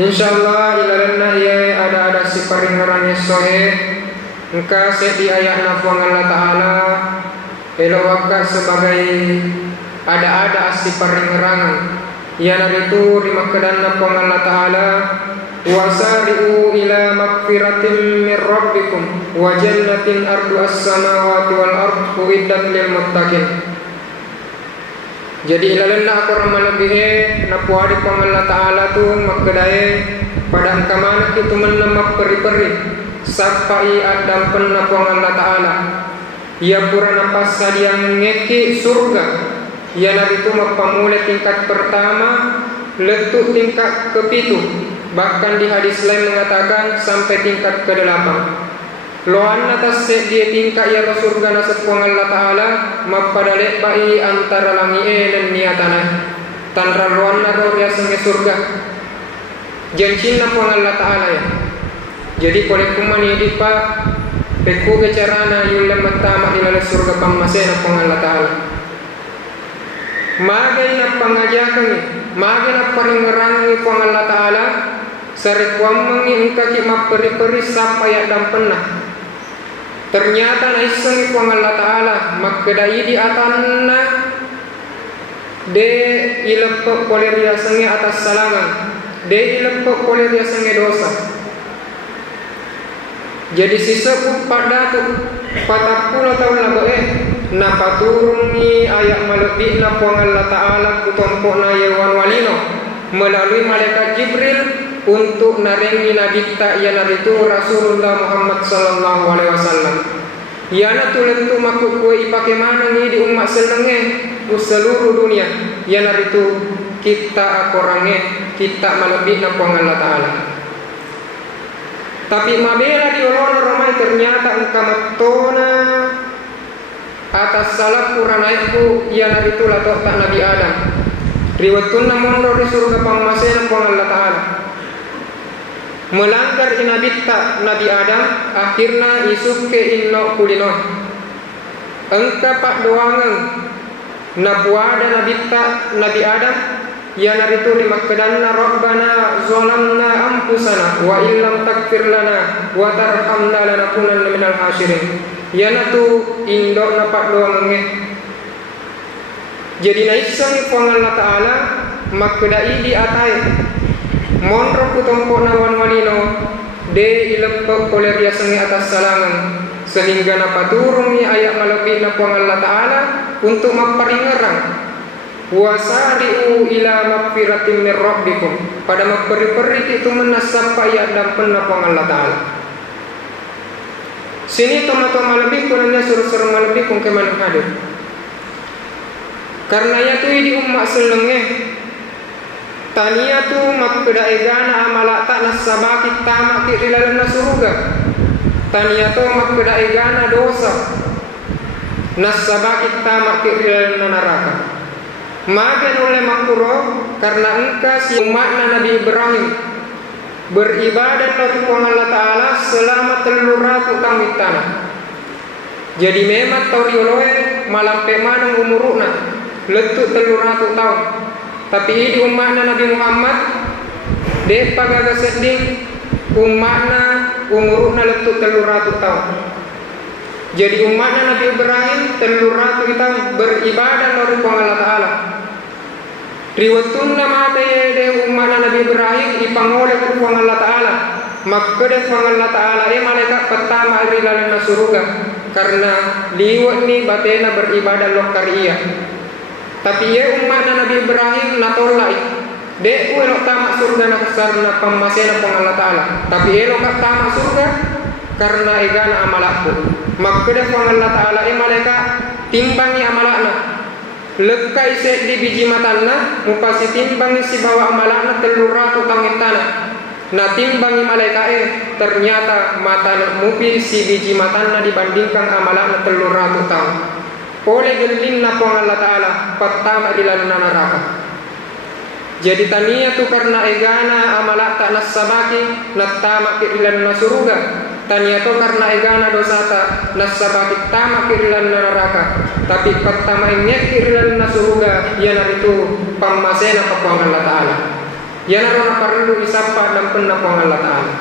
Insyaallah ilalanna ia ada si paringarannya sohe engka di ayat nafuang Allah Ta'ala elawaka sebagai ada si paringarangan yana itu rima kedan nafuang Allah Ta'ala wasari'u ila magfiratin min rabbikum wa jannatin ardu as-samawati wal ardu uiddat lil muttaqin. Jadi ilalanna aku ramalabihe napuadi pang Allah Ta'ala tu makkedai pada angkamana kita menemak peri-peri sapai adam pennapuang Allah Ta'ala ia pura napas yang ngeki surga ia nabi tu mapamule tingkat pertama letuk tingkat kepitu bahkan di hadis lain mengatakan sampai tingkat ke-8. Loan atas dia tingkat ya surga nasepuang Allah Ta'ala mapadalek bai antara langi dan niatana tanra loan naro biasanya surga janjin napuang Allah Ta'ala ya. Jadi boleh kumani di pak peku kecarana yulam matama ilala surga pamase napuang Allah Ta'ala magay na pangajakan magay na paringerangi puang Allah Ta'ala sarikwam mengingka ki maperi-peri sampai adam pernah. Ternyata naiseng puang Allah Ta'ala makkedai di atanna de ilepok oleh riasange atas salangan de ilepok oleh riasange dosa. Jadi sisa pada tu 40 tahun lalu napaturungi ayat malebih na puang Allah Ta'ala kutompok na yewan walino melalui malaikat Jibril untuk narengi nadikta yana itu Rasulullah Muhammad sallallahu alaihi wasallam. Yana tulentu makuk kue ipake mana ni di umat senenge seluruh dunia. Yana itu kita akorange kita malebih na puang Allah Ta'ala. Tapi mabela di ulon ramai ternyata engkau matona atas salah kuranaikku yana itu latok tak Nabi Adam. Riwatun namondo di surga pangmasena puang Allah Ta'ala. Melanggar inabitta Nabi Adam akhirnya isuk ke inno kulino engka pak doangan nabuada nabitta Nabi Adam ya nabi tu rimakkedanna rabbana zalamna anfusana wa illam takfir lana wa tarhamna lanakunanna minal hasyirin ya natu indo na pak doangan jadi naisang puang Allah Ta'ala makkedai di atai monro kutompo nawan walino de ilepok oleh riasangi atas salangan sehingga napaturungi ayat malebih na puang Allah Ta'ala untuk maparingerang wasari'u ila magfiratin min rabbikum pada maperi-peri itu menasapa ayat dan penna puang Allah Ta'ala. Sini toma-toma lebih kunanya suruh-suruh malebih kung kemanang hadir karena ya tu di umat selenge tania tu makkedai gana amalata nasabaki tamak ilalan surga. Tania tu makkedai gana dosa nasabaki tamak ilalan neraka. Magen oleh makuro karena engkau si umatna Nabi Ibrahim beribadat kepada Allah Ta'ala selama 300 tahun di tanah. Jadi memang taurioloe malam pemanang umuruna letuk 300 tahun. Tapi di umatna Nabi Muhammad depa gaga seding umatna umurna letuk 300 tahun. Jadi umatna Nabi Ibrahim 300 tahun beribadah kepada Allah Ta'ala. Riwatun nama de umatna Nabi Ibrahim ipangoleh kepada Allah Ta'ala. Maka Allah Ta'ala malaikat pertama ilalan surga karena liwat ni batena beribadah lokar iya. Tapi ya umatna Nabi Ibrahim natolai de elok tamak surga na kasarna pamasena pang Allah Ta'ala. Tapi elok tamak surga karena egana amalakku. Maka pang Allah Ta'ala malaikat timbangi amalakna lekai se di biji matanna mupasi timbangi si bawa amalakna 300 tahun tanah. Na timbangi malaikat ternyata matana mupi si biji matanna dibandingkan amalakna 300 tahun. Oleh gelinna puang Allah Ta'ala pertama dilaluna neraka. Jadi tania tu karena egana amalak tak nasabaki natama dilaluna surga. Tania tu karena egana dosata nasabaki tamak dilaluna neraka. Tapi pertama ingek dilaluna surga yana itu pamasena puang Allah Ta'ala. Yana rona perlu isapa dan penna Allah Ta'ala.